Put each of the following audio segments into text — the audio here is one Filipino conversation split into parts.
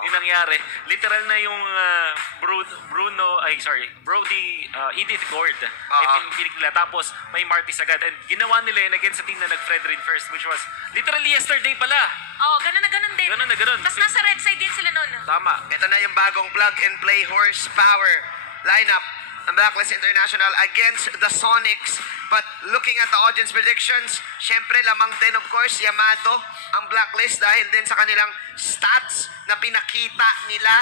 yung nangyari. Literal na yung Brody Edith Gord. Ay pinipilik nila. Tapos may Martis agad. And ginawa nila yun against sa team na nag-Fred Rin first, which was literally yesterday pala. Oo, ganun na ganun din. Ganun na ganun. Tapos nasa red side din sila nun. Tama. Ito na yung bagong plug-and-play horsepower lineup ng Blacklist International against the Sonics. But looking at the audience predictions, syempre lamang din of course Yamato ang Blacklist dahil din sa kanilang stats na pinakita nila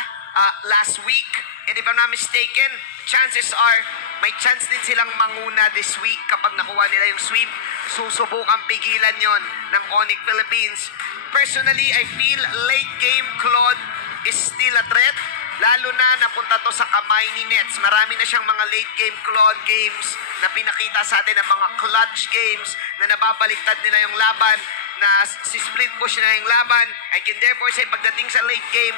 last week. And if I'm not mistaken, chances are may chance din silang manguna this week kapag nakuha nila yung sweep. Susubukang pigilan yon ng Onyx Philippines. Personally, I feel late game Claude is still a threat. Lalo na napunta to sa kamay ni Nets. Marami na siyang mga late game Claude games na pinakita sa atin ng mga clutch games na nababaliktad nila yung laban, na si split push na yung laban. I can therefore say pagdating sa late game,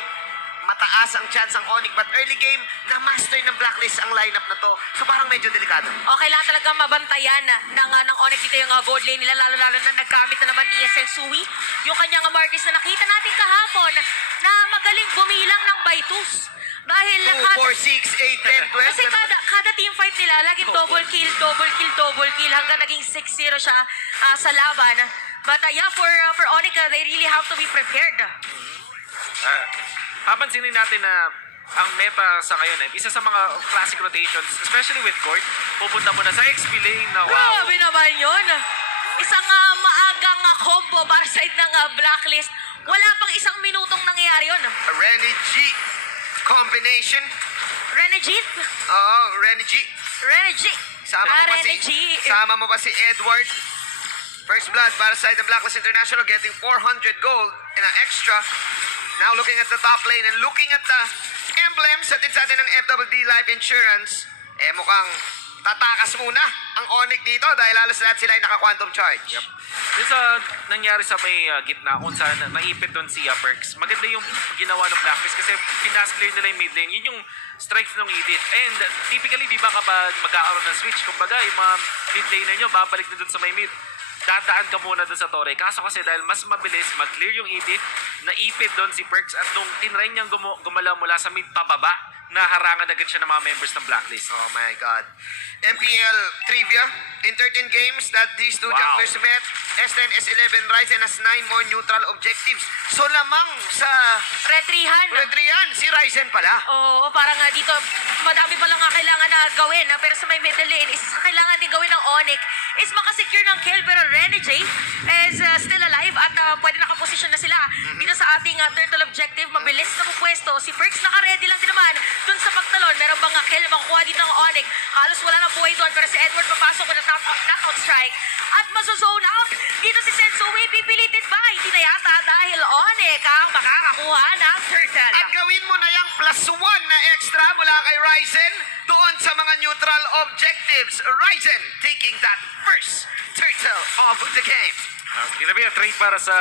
mataas ang chance ang Onyx. But early game, na-master ng Blacklist ang lineup na to. So parang medyo delikado. Okay lang talaga mabantayan ng Onyx dito yung gold lane nila, lalo na nagkamit na naman ni Sensui. Yung kanyang Martis na nakita natin kahapon na magaling bumilang ng by twos. Dahil 2, 4, 6, 8, 10, 12. kasi kada team fight nila, laging double kill hanggang naging 6-0 siya sa laban. But yeah, for Onyx, they really have to be prepared. Papansinin natin na ang meta sa ngayon isa sa mga classic rotations, especially with Gord, pupunta mo na sa XP lane na wow. Grabe naman yun. Isang maagang combo para side ng Blacklist. Wala pang isang minutong nangyayari yun. A Renny G combination. Renegit? Oo, Renny G. Renegit. Sama mo ba si Edward? First blood para sa the Blacklist International, getting 400 gold and an extra. Now looking at the top lane and looking at the emblems sa atin ng FWD Life Insurance, mukhang tatakas muna ang Onyx dito dahil halos lahat sila ay naka-quantum charge. Yep. Yung sa nangyari sa may gitna, kung saan naipit doon si Perks, maganda yung ginawa ng Blacklist kasi pinas-clear nila yung mid lane. Yun yung strength ng Edith. And typically, di ba kapag magkakaroon ng switch, kumbaga yung mga mid laner nyo, babalik na doon sa may mid. Dadaan ka muna doon sa Torre. Kaso kasi dahil mas mabilis mag-clear yung Edith, naipit doon si Perks at nung tinry niyang gumalaw mula sa mid pababa, naharangan agad siya ng mga members ng Blacklist. Oh my God. MPL trivia. In 13 games that these two junglers met, S10, S11, Ryzen has 9 more neutral objectives. So lamang sa Retrihan. si Ryzen pala. Oo, parang dito, madami pa lang kailangan na gawin. Pero sa may middle lane, is kailangan din gawin ng Onyx is makasecure ng kill. Pero Renegade is still alive at pwede nakaposisyon na sila dito sa ating turtle objective. Mabilis na pupwesto. Si Perks naka-ready lang din naman dun sa pagtalon. Meron bang kill makukuha dito ng Onyx? Halos wala na buhay doon. Pero si Edward papasok with a knockout strike. At maso-zone out. Dito si Sensui, pipilitin ba? Hindi na yata dahil Onyx ang makakakuha ng turtle. At gawin mo na yung +1 na extra mula kay Ryzen doon sa mga neutral objectives. Ryzen taking that first turtle of the game. Kita ba yung trade para sa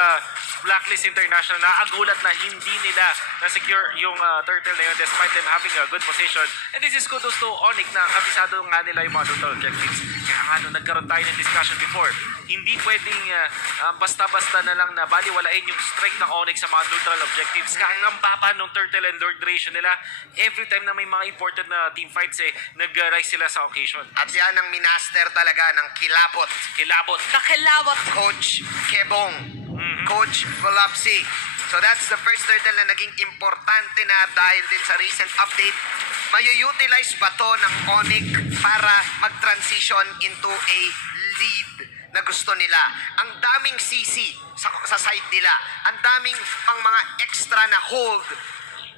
Blacklist International, naagulat na hindi nila na-secure yung turtle na yun despite them having a good position. And this is kudos to Onyx na kabisado nga nila yung mga neutral objectives. Kaya nga nung nagkaroon tayo ng discussion before, hindi pwedeng basta-basta na lang na baliwalain yung strength ng Onyx sa mga neutral objectives. Kahit ang baba ng turtle and lord duration nila, every time na may mga important na team fights nag-rise sila sa occasion. At yan ang minaster talaga ng kilabot. Nakilawat. Coach Kebong. Coach Volapsi. So that's the first turtle na naging importante na dahil din sa recent update. Mayu-utilize ba to ng Onyx para mag-transition into a lead na gusto nila? Ang daming CC sa side nila. Ang daming pang mga extra na hold.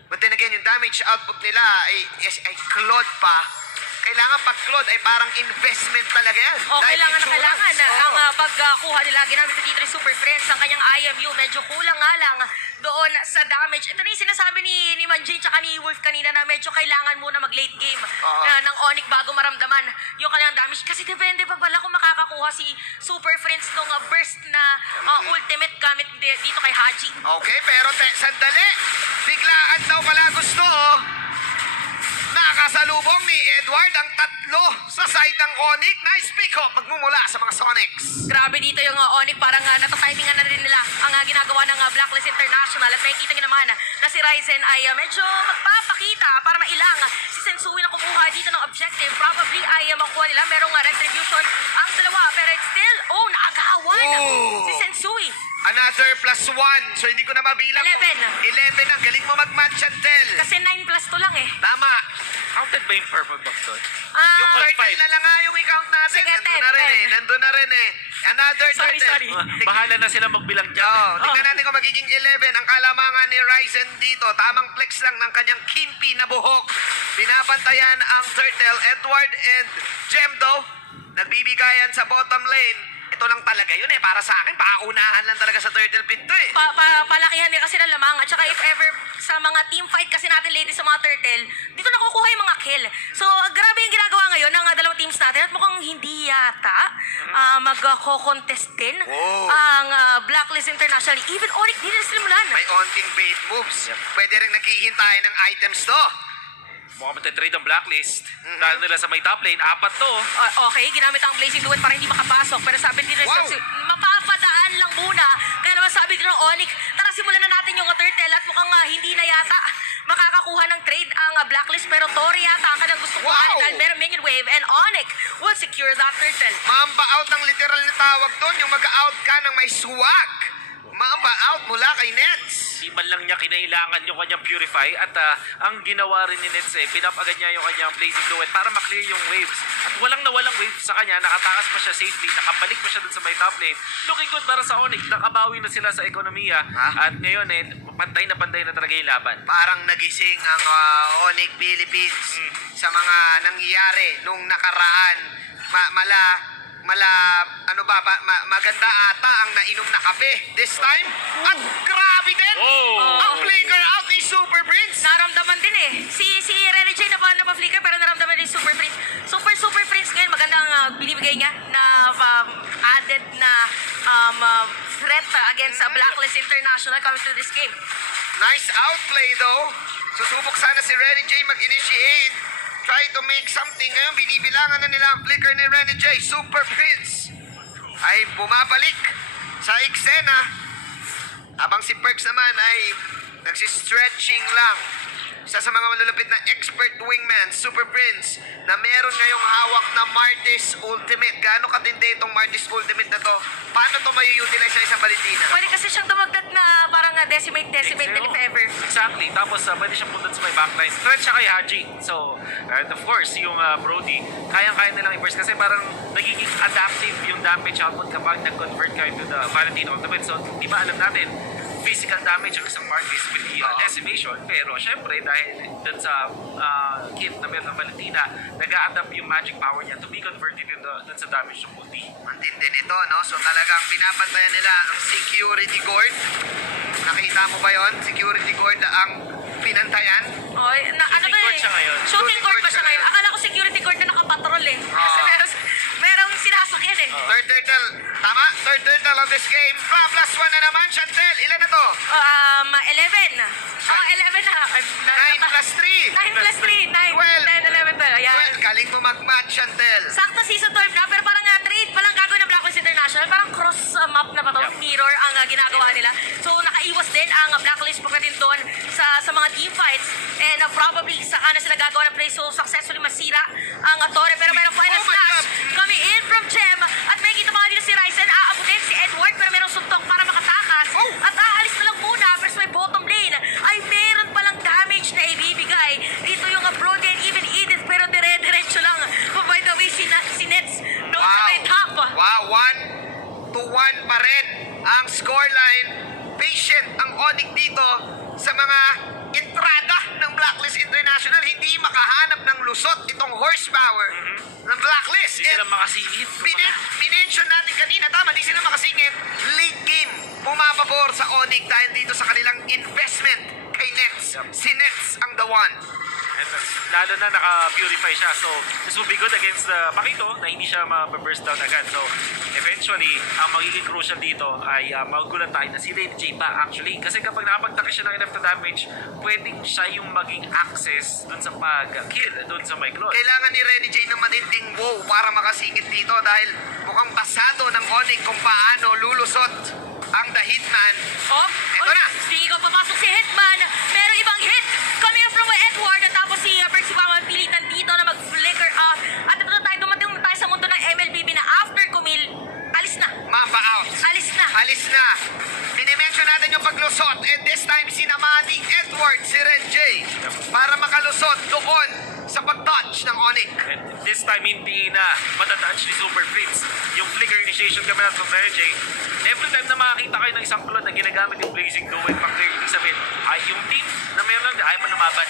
But then again, yung damage output nila ay Claude pa. Kailangan pag Claude ay parang investment talaga yan. O, kailangan na Oo. ang pagkuha nila. Ginamit ni Dietrich Super Friends ang kanyang IMU. Medyo kulang nga lang doon sa damage. Ito na yung sinasabi ni Manjin tsaka ni Wolf kanina na medyo kailangan muna mag-late game ng Onyx bago maramdaman yung kanyang damage. Kasi depende pa pala kung makakakuha si Super Friends nung burst na ultimate gamit dito kay Haji. Okay, pero sandali. Biglaan daw pala gusto, Nakakasalubong ni Edward ang tatlo sa side ng Onyx. Nice pick up magmumula sa mga Sonics. Grabe dito yung Onyx, parang natatimingan na rin nila ang ginagawa ng Blacklist International. At nakikita nyo naman na si Ryzen ay medyo magpapakita para mailang si Sensui na kumuha dito ng objective. Probably ay makuha nila. Merong retribution ang dalawa, pero it's still, nakagawan Oh. si Sensui. Another +1. So hindi ko na mabilang. 11. 11 ang galing mo mag-match, Chantel. Kasi 9+2 lang eh. Tama. Counted ba yung purple box doon? Yung all turtle five. na lang nga yung i-count natin. Sige, Nandun 10, na rin 10. eh. Nandun na rin eh. Another Sorry, turtle. sorry. Bahala na sila magbilang dyan. Tingnan natin kung magiging 11 ang kalamangan ni Ryzen dito. Tamang flex lang ng kanyang kimpi na buhok. Binabantayan ang turtle, Edward and Gemdo. Nagbibigayan sa bottom lane. Ito lang talaga yun eh. Para sa akin, paunahan lang talaga sa turtle pit to eh. Palakihan nila kasi ng lamang. At saka if ever sa mga team fight kasi natin ladies sa mga turtle, dito nakukuha yung mga kill. So, grabe yung ginagawa ngayon ng dalawang teams natin. At mukhang hindi yata magko-contest din Oh. ang Blacklist International. Even Onyx, di nila sinimulan. May onting bait moves. Pwede rin naghihintay ng items to. Mukhang matitrade ang blacklist. Dahil nila sa may top lane, 4 to. Okay, ginamit ang Blazing Duet para hindi makapasok. Pero sabi din Wow. mapapadaan lang muna. Kaya naman sabi din ng Onyx, tara simulan na natin yung turtle at mukhang hindi na yata makakakuha ng trade ang Blacklist. Pero Tori yata ang kanyang gusto kuhaan Wow. dahil merong minion wave and Onyx will secure that turtle. Mamba out ang literal na tawag doon. Yung mag-out ka ng may swag. Mamba out mula kay Nets. Di man lang niya kinailangan yung kanyang purify at ang ginawa rin ni Nets pinapagad niya yung kanyang blazing duet para maklear yung waves. At walang waves sa kanya, nakatakas pa siya safely, nakabalik pa siya dun sa may top lane. Looking good para sa Onyx, nakabawi na sila sa ekonomiya. At ngayon pantay na talaga yung laban. Parang nagising ang Onyx Philippines sa mga nangyayari nung nakaraan. Maganda ata ang nainom na kape this time. At grabe din! Oh. Ang flicker out ni Super Prince! Naramdaman din eh. Si Rene J na flicker pero naramdaman din Super Prince. Super Prince ngayon magandang binibigay niya na added na threat against Blacklist International coming to this game. Nice outplay though. Susubok sana si Renny J mag-initiate. Try to make something. Ngayon, binibilangan na nila ang flicker ni Renny J. Super Prince ay bumabalik sa eksena. Habang si Perks naman ay nagsistretching lang. Isa sa mga malulupit na expert wingman, Super Prince, na meron ngayong hawak na Martis Ultimate. Gaano katindi itong Martis Ultimate na to? Paano to may-utilize sa isang Valentina? Pwede kasi siyang dumagdag na parang decimate din if ever. Exactly. Tapos pwede siyang punta sa may backline. Threat siya kay Haji. So, and of course, yung Brody, kayang-kaya nilang i-burst kasi parang nagiging adaptive yung damage output kapag nag-convert ka into the Valentine Ultimate. So, di ba alam natin, physical damage ang isang Martis with the decimation. Pero syempre, dahil dun sa kit na meron ng Valentina, nag-a-adapt yung magic power niya to be converted dun sa damage ng ulti. Antindi nito, no? So talagang binabantayan nila ang security guard. Nakita mo ba yon? Security guard ang pinantayan. Shooting guard siya ngayon. Shooting guard pa siya ngayon. Akala ko security guard na nakapatrol eh. Kasi merong sinasakyan eh. Third turtle. Tama? Third turtle of this game. Plus one na naman, Chantel. Ilan na to? 11. 11 na. 9 plus 3. 9 plus 3. 9, 10, 11, 12. Ayan. Well, galing mo mag-match, Chantel. Sakto season 12 na, pero parang trade pa lang gagawin ng Blacklist International. Parang cross-map na ba to? Yep. Mirror ang ginagawa nila. So, nakaiwas din ang Blacklist pagdating doon sa mga team fights. And probably saka na sila gagawa ng play. So, successfully masira ang Torre. Pero merong final Oh my slash God. coming in from Gem. At may kita mga dito si Ryzen. Aabutin si Edward, pero merong suntok para makatakas. Oh. At aalis na lang muna. Pero sa may bottom lane, ay meron palang damage na ibibigay. Dito yung Brody and even Edith. Pero dire-diretso lang. By the way, si Nets doon sa may top. Wow, 1-1 pa rin ang scoreline. Patient ang Onyx dito sa mga entrada ng Blacklist International. Hindi makahanap ng lusot itong horsepower ng Blacklist. Hindi sila makasingit. Minention natin kanina, tama, di sila makasingit. Late game, pumapabor sa Onyx dahil dito sa kanilang investment kay Nets. Si Nets ang the one. And And lalo na naka-purify siya. So, this will be good against the Pakito na hindi siya ma-burst down agad. So, eventually, ang magiging crucial dito ay magugulat tayo na si Lady J pa actually. Kasi kapag nakapagtake siya ng enough to damage, pwedeng siya yung maging access dun sa pag-kill, dun sa Mike Lord. Kailangan ni Renny J ng matinding wow para makasingit dito dahil mukhang pasado ng Onyx kung paano lulusot ang The Hitman. Oh, Eto na. Speaking of papasok si Hitman, merong ibang hit coming from Edward at tapos si Percy Wama pilitan dito na mag-flicker up. At ito na tayo, dumating na tayo sa mundo ng MLBB na after Kumil, alis na. Mamba out. Alis na. Alis na. Dinimension natin yung paglusot and this time sinama ni Edward si Ren J para makalusot doon sa pag-touch ng Onyx. And this time, hindi na matatouch ni Super Prince. Yung flicker initiation kami natin from J. Every time na makakita kayo ng isang clone na ginagamit yung Blazing Duet, pang-clear, ibig sabihin, ay yung team na meron lang, ayaw mo lumaban.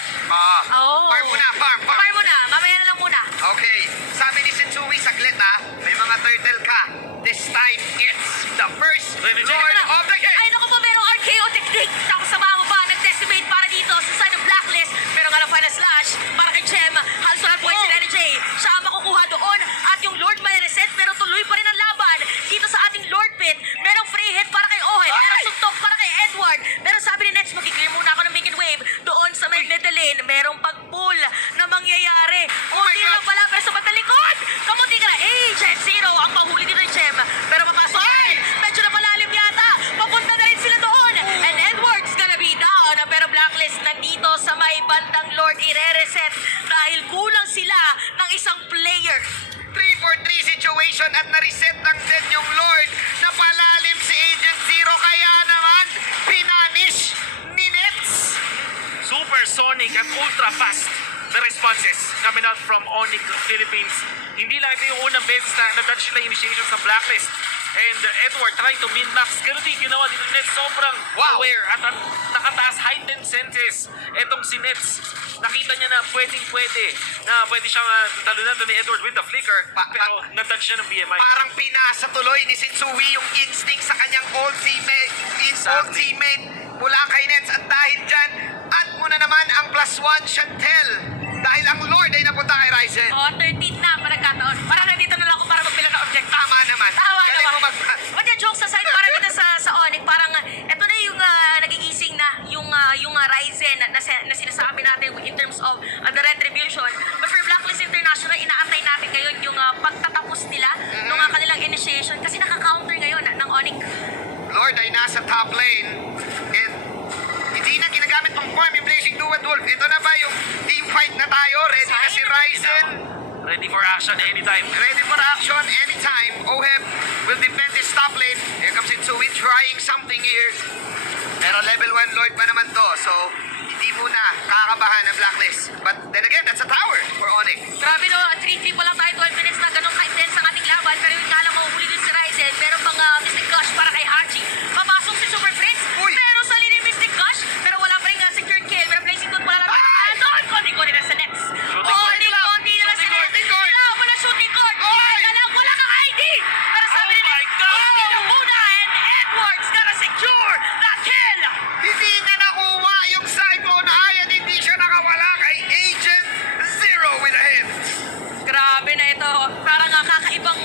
Oh. Farm muna, farm. Farm muna, mamaya na lang muna. Okay, sabi ni Sensui, saglit ha, may mga turtle ka. This time, it's the first Ren J. Lord of the Game. Ay, naku po, merong RKO technique. Tapos sa mga pa, nag-decimate para dito sa side of Blacklist. Pero nga lang final slash para kay Chem. Halos na point si Renny J. Siya ang makukuha doon. At yung Lord may reset, pero tuloy pa rin ang laban. Dito sa ating Lord Pit, merong free hit para kay Ohe. Merong suntok para kay Edward. Pero sabi ni Nets, mag-clear muna ako ng Making Wave. Doon sa may middle lane, merong pag-pull na mangyayari. Hindi God. lang pala, pero sa matalikod. Kamunti ka na, Agent Zero ang pahuli dito ni Chem. Pero mapasok pa rin. Medyo na malalim yata. Papunta na rin sila doon. And Edward's gonna be down. Pero Blacklist nandito sa may bandang Lord ire-reset dahil kulang sila ng isang player. 3-for-3 situation at na-reset lang din yung Lord na palalim si Agent Zero kaya naman pinanish ni Nets. Supersonic at ultra fast the responses coming out from Onyx Philippines. Hindi lang ito yung unang beses na na-touch nila initiation sa Blacklist. And Edward trying to min-max. Ganun din ginawa dito ni Nets. Sobrang Wow. aware at nakataas heightened senses. Etong si Nets, nakita niya na pwedeng-pwede na pwede siyang talunan doon ni Edward with the flicker. Pero na-touch siya ng BMI. Parang pinasa tuloy ni Sensui yung instinct sa kanyang old teammate mula kay Nets at dahil dyan, add mo na naman ang +1 Chantel dahil ang Lord ay napunta kay Ryzen. O, 13 na pa nagkataon. Parang nandito na lang ako para magbilang ng object. Tama naman. Tawa Galing mo mag... But yeah, jokes aside, para dito sa Onyx, parang ito na yung nagigising na yung Ryzen na sinasabi natin in terms of the retribution. But for Blacklist International, inaantay natin ngayon yung pagtatapos nila ng kanilang initiation kasi naka-counter ngayon ng Onyx. Lord ay nasa top lane and hindi na ginagamit pang form yung Blazing Duet Wolf. Ito na ba yung team fight na tayo? Ready na si Ryzen? Ready for action anytime. Ready for action anytime. Oheb will defend his top lane. Here comes Insui trying something here. Pero level 1 Lord pa naman to. So, hindi muna kakabahan ng Blacklist. But then again, that's a tower for Onyx. Grabe no, 3-3 pa lang tayo, 12 minutes na ganun ka-intense ang ating laban. Pero yung kalang mahuhuli din si Ryzen. Meron pang Mystic Gush para kay Hachi. Papasok si Super Prince. Uy! Pero sa lilim Mystic Gush. Pero wala pa rin secured kill. Pero Blazing Good wala lang. Ay! Doon, konti-konti na sa Nets. Shooting Konti-konti na sa Shooting Nets. guard. Wala, wala shooting guard. Oy! Wala kang ID. Pero sabi Oh ni my Nets, God! hindi na muna. And Edwards gonna secure the kill. Hindi na nakuha yung Cyclone Eye at hindi siya nakawala kay Agent Zero with a hit. Grabe na ito. Parang kakaibang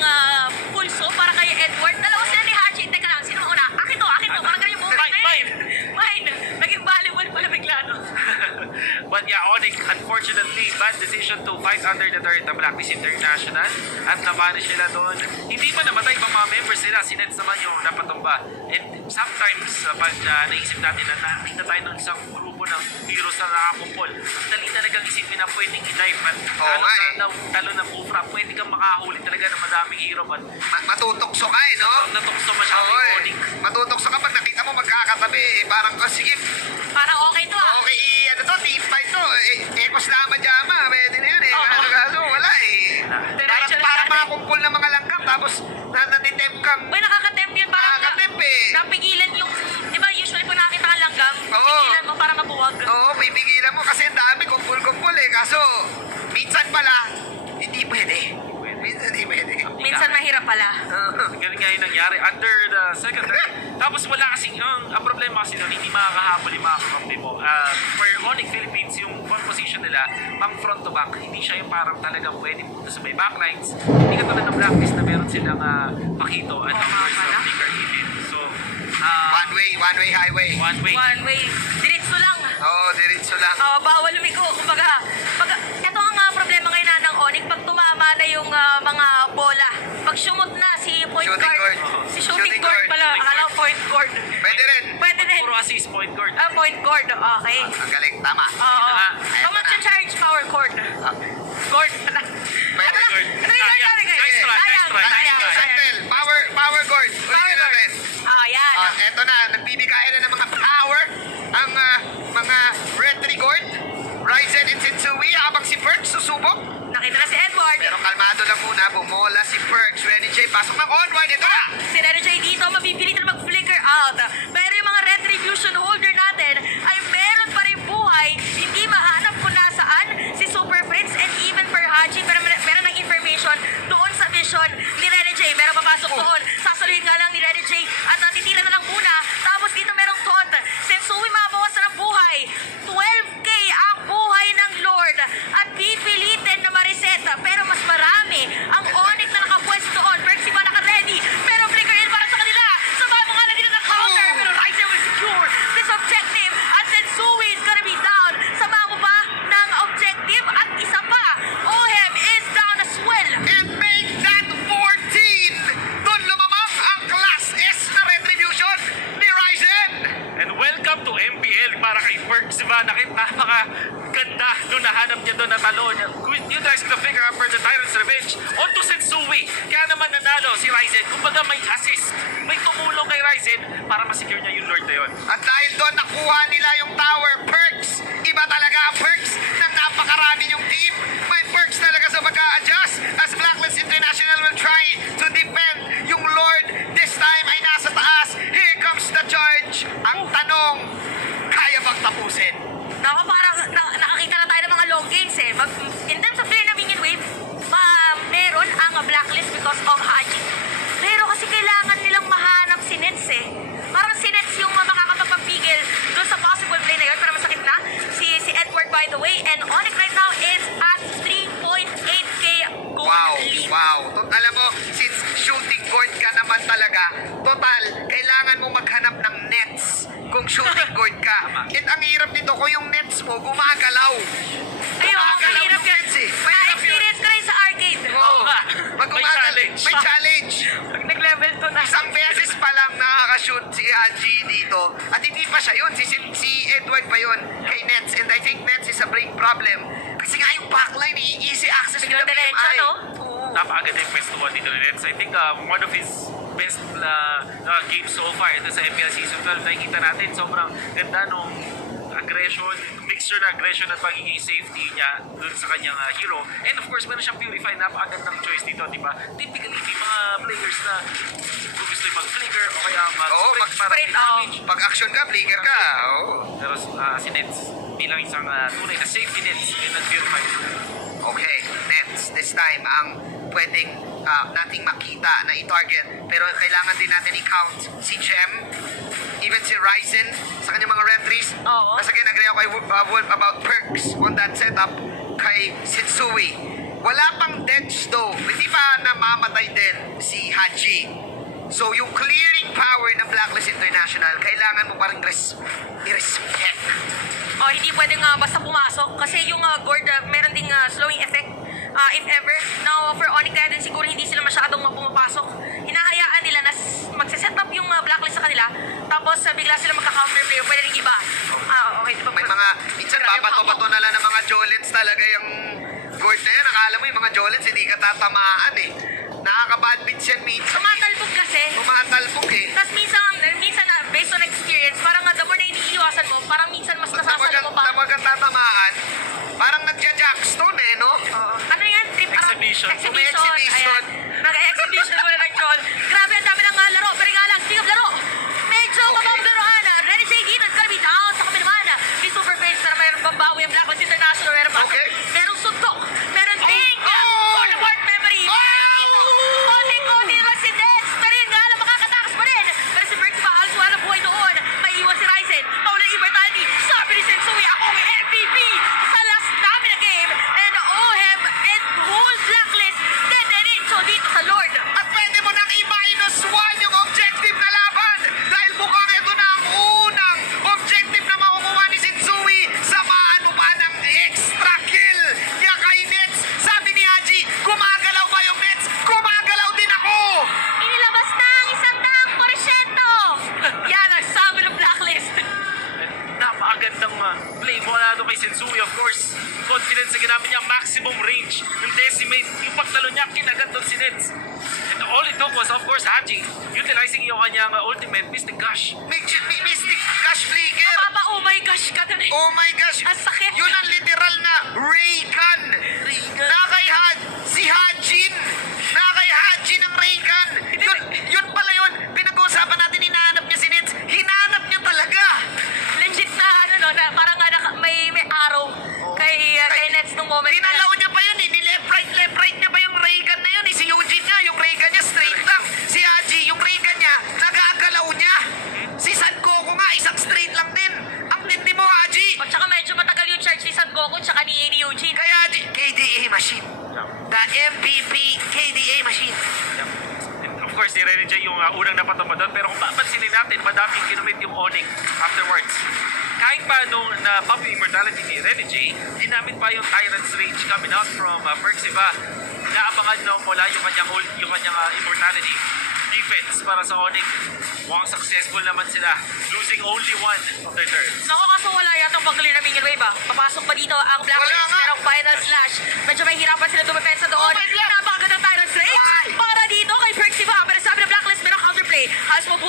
pulso para kay Edward. Dalawa sila ni Hachi. Teka lang, sino una? Akin to. Parang ganyan mo. Mine. Naging volleyball pala bigla, no? But yeah, Onyx, unfortunately, bad decision to fight under the turret ng Blacklist International at na-punish nila doon. Hindi pa namatay pa mga members nila. Si Nets naman yung napatumba. And sometimes, pag naisip natin na nakita tayo ng isang grupo ng heroes na nakakumpol, dali talagang isipin na pwedeng i-dive at talo ng Kufra, pwede kang makahuli talaga ng madaming hero. But Matutokso ka eh, no? natukso masyado Oo yung eh. Onyx. Matutokso ka pag nakita mo magkakatabi. Parang, oh, sige, Parang okay to, ah. okay, ano to, team fight to. Ekos Lama Jama, pwede na yan eh. Oo. Ano, wala eh. Diretso na Parang natin. mga kumpul ng mga langgam, tapos natitemp kang May nakaka-tempt yun. Parang nakakatemp eh. napigilan yung... Di ba usually pag nakita ka langgam, Oo. pigilan mo para mabuwag. Oo, may pigilan mo kasi ang dami, kumpul-kumpul eh. Kaso, minsan pala, hindi pwede. Minsan hindi pwede. Minsan mahirap pala. Ganun nga yung nangyari under the second turret. Tapos wala kasing, ang problema kasi doon, hindi makakahabol yung mga kakampi mo. For Onyx Philippines, yung one position nila, pang front to back, hindi siya yung parang talagang pwede punta sa may backlines. Hindi ka tulad ng Blacklist na meron silang Pakito at of course Flicker even. So, One-way highway. one way. One way. Diretso lang. Oo, diretso lang. Bawal lumigo. Kumbaga, ito ang problema ngayon ng Onyx. Pag tumama na yung mga bola, pag sumot na si point Shooting guard, guard. si shooting Shooting guard guard. pala, akala ko point guard. Pwede rin. Pwede din. Puro assist point guard. Point guard, okay. Ang galing, tama. Oo. nga. Come on, charge power cord. Cord. Pwede. Ito yung nangyari guys. Nice try, nice try, nice Sayang, try. sayang. Central, power guard. Ulitin natin. Yan. Eto na, nagbibigayan na ng mga power ang mga Retri guard. Ryzen and Sensui, habang si Perks susubok. Nakita na si Edward. Pero kalmado lang muna, bumola si Perks. Renny J, pasok ng onward. Ito na! Si Rene J dito, mapipilitan mag-flicker out. Pero yung mga retribution holder natin ay meron pa rin buhay. Hindi mahanap kung nasaan si Super Prince and even Perhaji. Pero meron ng information doon sa vision ni Rene J. Meron papasok doon. Sasaluhin nga lang ni Rene J. At titira na lang muna. Tapos dito merong taunt. Sensui mabawasan ng buhay. 12K ang buhay ng Lord. At pipilitin na ma-reset. Pero mas marami ang Onyx na nakapwesto doon. Perks iba naka-ready. Pero flicker in para sa kanila. Sabay mo nga lang dito ng counter. Pero Ryzen will secure this objective. At Sensui is gonna be down. Sama mo ba ng objective? At isa pa, Ohem is down as well. And make that 14! Doon lumamang ang Class S na retribution ni Ryzen! And welcome to MPL para kay Perks, diba? Napaka-ganda nung nahanap niya doon na talo niya. You guys can figure out for the Tyrant's Revenge on to Sensui. Kaya naman nanalo si Ryzen. Kumbaga may assist, may tumulong kay Ryzen para masecure niya yung Lord na yun. At dahil doon nakuha nila yung tower, Perks! Iba talaga ang Perks ng napakarami yung team. May Perks talaga sa pag-a-adjust as Blacklist International will try to defend yung Lord. This time ay nasa taas. Here comes the charge. Ang tanong, kaya bang tapusin? Naku, parang nakakita na tayo ng mga long games eh. In terms of player na minion wave, meron ang blacklist because of Haji. Pero kasi kailangan nilang mahanap si Nets eh. Parang si Nets yung makakapagpapigil doon sa possible play na yun. Pero masakit na. Si Edward by the way. And Onyx right now is at 3.8k gold lead. Wow. Alam mo, since shooting guard ka naman talaga, total, kailangan mo maghanap ng nets kung shooting guard ka. And ang hirap nito, kung yung nets mo gumagalaw. Ayun, Gumagalaw mahirap yung yun. nets eh. Mahirap yun. Na-experience ko rin sa arcade. Oo. nga. Pag May gumagal- challenge. May challenge. Pag nag-level 2 na. Isang beses pa lang nakaka-shoot si Haji dito. At hindi pa siya yun. Si Edward pa yun kay Nets. And I think Nets is a big problem. Kasi nga yung backline, easy access Biglang nila diretso, BMI. no? Oo. Napakaganda yung pwestuhan dito ni Nets. I think one of his best games so far ito sa MPL Season 12. Nakikita natin sobrang ganda nung aggression, mixture na aggression at pagiging safety niya dun sa kanyang hero. And of course, meron siyang Purify. Napakagandang choice dito, di ba? Typically, may mga players na gusto yung mag-flicker o kaya Oo, mag-sprint para sprint, damage. Pag action ka, flicker ka. Oo. Pero si Nets, bilang isang tunay na safety Nets, din nag-purify. Okay, Nets. This time, ang pwedeng nating makita na i-target. Pero kailangan din natin i-count si Gem, even si Ryzen sa kanyang mga retries. Oo. Kasi again, agree ako kay Wolf about Perks on that setup kay Sensui. Wala pang deaths though. Hindi pa namamatay din si Haji. So, yung clearing power ng Blacklist International, kailangan mo pa rin i-respect. Hindi pwedeng basta pumasok. Kasi yung Gord, meron ding slowing effect. If ever. Now, for Onyx kaya din siguro hindi sila masyadong pumapasok. Hinahayaan nila na magsiset up yung blacklist sa kanila. Tapos bigla sila magka-counterplay. Pwede rin iba. Okay, di ba? May mga, minsan babato-bato na lang ng mga Jolens talaga yung Gord na yan. Akala mo yung mga Jolens, hindi ka tatamaan eh. Nakaka-bad beats yan minsan. Tumatalbog kasi. Tumatalbog eh. Tapos minsan na, based on experience, parang the more na iniiwasan mo, parang minsan mas nasasalo mo pa. Kapag ang tatamaan, parang nagja-jackstone eh, no? Ano yan? Exhibition. Exhibition. Exhibition. Ayan. Nag-exhibition ko na ng troll. Grabe, ang dami ng laro. Pero nga lang, speak of laro. Medyo mabang laruan. Renny J. Gittens gonna be down sa kami naman. May super face na mayroong pambawi ang Blacklist International. Meron pa. Okay. Merong suntok. Meron ding. For the board memory. Konti-konti lang si Nets. Pero yun nga lang, makakatakas pa rin. Pero si Berks pa, halos wala buhay doon. Maiiwan si Ryzen. Mawala yung immortality. Sabi ni Sensui, ako ang MVP sa last kay Sensui, of course. Confidence na ginamit niya, maximum range. Yung decimate, yung pagtalo niya, kinagat doon si Nets. And all it took was, of course, Haji, utilizing yung kanyang ultimate Mystic Gush. Mystic Gush Flicker. Papa, oh my gosh ka dun eh. Oh my gosh! Ang sakit. Yun ang literal na ray gun! Si Hajin! Nakay Hajin ang ray gun! Yun pala yun! Pinag-uusapan natin, hinahanap niya si Nets. Hinahanap niya talaga! Legit na ano no, na parang may araw kay Nets nung moment. Pinalaw niya pa yun eh. Left right niya pa yung ray gun na yun eh. Si Eugene nga, yung ray gun niya straight lang. Si Haji, yung ray gun niya, nagagalaw niya. Si San Goku nga, isang straight lang din. Ang tindi mo, Haji! At saka medyo matagal yung charge ni San Goku tsaka ni Eugene. Kaya, KDA machine. The MVP KDA machine. Yep. And of course, si Rene J yung unang napatama doon. Pero kung papansinin natin, madaming kinumit yung Onyx afterwards. Kahit pa nung na-pop yung immortality ni Rene J, ginamit pa yung Tyrant's Rage coming out from Perxiva. Inaabangan no mula yung kanyang immortality. Defense para sa Onyx. Mukhang successful naman sila. Losing only one of their turns. Naku, kaso wala yatang pag-clear na minion wave ah. Papasok pa dito ang Wala Blacklist, nga. merong final slash. Medyo may hirapan sila dumepensa doon. Oh my God. Napakaganda Tyrant's Rage. Why? Para dito kay Perxiva. Pero sabi ng Blacklist, merong counterplay. Halos mabuhay